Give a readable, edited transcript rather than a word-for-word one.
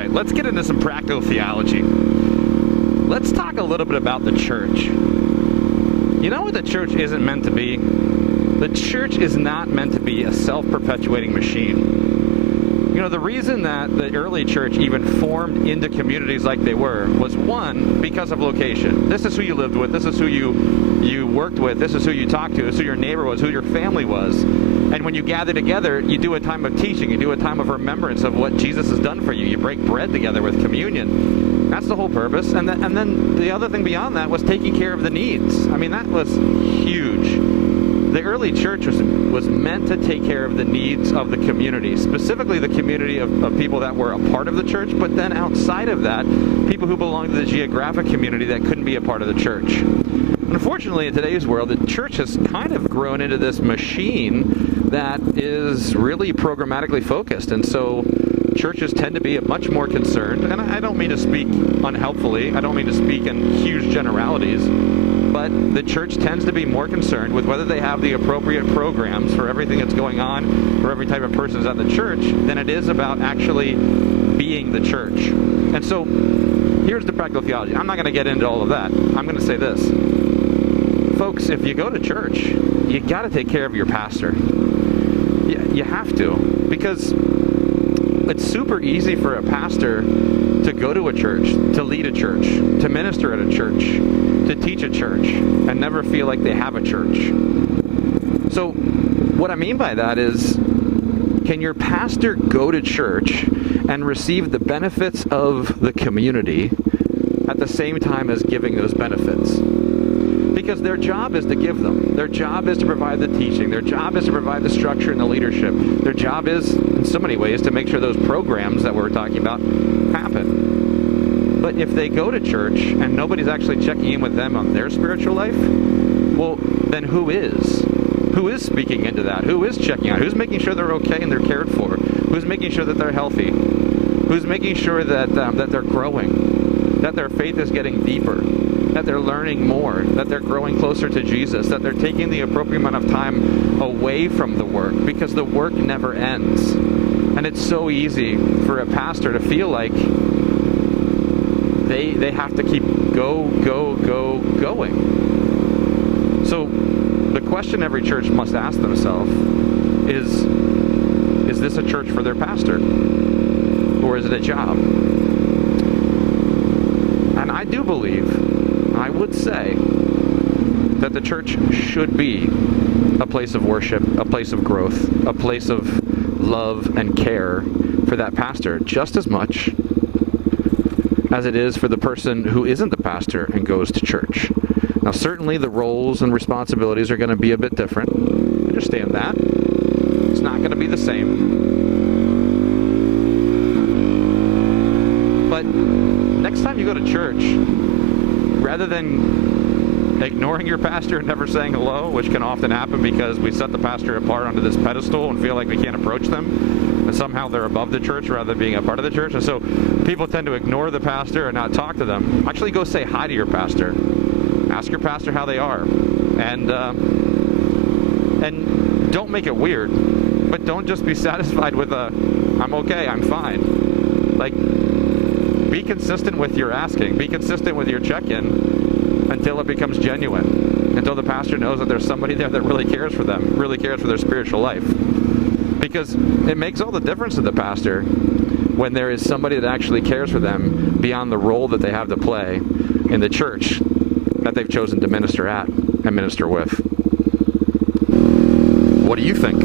right, let's get into some practical theology. Let's talk a little bit about the church. You know what the church isn't meant to be? The church is not meant to be a self-perpetuating machine. You know, the reason that the early church even formed into communities like they were was, one, because of location. This is who you lived with. This is who you worked with. This is who you talked to. This is who your neighbor was, who your family was. And when you gather together, you do a time of teaching. You do a time of remembrance of what Jesus has done for you. You break bread together with communion. That's the whole purpose. And then the other thing beyond that was taking care of the needs. I mean, that was huge. The early church was meant to take care of the needs of the community, specifically the community of people that were a part of the church, but then outside of that, people who belonged to the geographic community that couldn't be a part of the church. Unfortunately, in today's world, the church has kind of grown into this machine that is really programmatically focused, and so churches tend to be much more concerned, and I don't mean to speak unhelpfully, I don't mean to speak in huge generalities, but the church tends to be more concerned with whether they have the appropriate programs for everything that's going on, for every type of person that's at the church, than it is about actually being the church. And so, here's the practical theology. I'm not going to get into all of that. I'm going to say this. Folks, if you go to church, you got to take care of your pastor. You have to, because it's super easy for a pastor to go to a church, to lead a church, to minister at a church, to teach a church, and never feel like they have a church. So what I mean by that is, can your pastor go to church and receive the benefits of the community at the same time as giving those benefits? Because their job is to give them. Their job is to provide the teaching. Their job is to provide the structure and the leadership. Their job is, in so many ways, to make sure those programs that we're talking about happen. But if they go to church and nobody's actually checking in with them on their spiritual life, well, then who is? Who is speaking into that? Who is checking out? Who's making sure they're okay and they're cared for? Who's making sure that they're healthy? Who's making sure that that they're growing, that their faith is getting deeper, that they're learning more, that they're growing closer to Jesus, that they're taking the appropriate amount of time away from the work, because the work never ends. And it's so easy for a pastor to feel like they have to keep going. So the question every church must ask themselves is this a church for their pastor? Or is it a job? And I do believe, I would say, that the church should be a place of worship, a place of growth, a place of love and care for that pastor, just as much as it is for the person who isn't the pastor and goes to church. Now, certainly the roles and responsibilities are going to be a bit different. Understand that. It's not going to be the same. But next time you go to church, rather than ignoring your pastor and never saying hello, which can often happen because we set the pastor apart onto this pedestal and feel like we can't approach them, and somehow they're above the church rather than being a part of the church, and so people tend to ignore the pastor and not talk to them. Actually go say hi to your pastor. Ask your pastor how they are, and don't make it weird, but don't just be satisfied with I'm okay, I'm fine. Like, be consistent with your asking, be consistent with your check-in until it becomes genuine, until the pastor knows that there's somebody there that really cares for them, really cares for their spiritual life. Because it makes all the difference to the pastor when there is somebody that actually cares for them beyond the role that they have to play in the church that they've chosen to minister at and minister with. What do you think?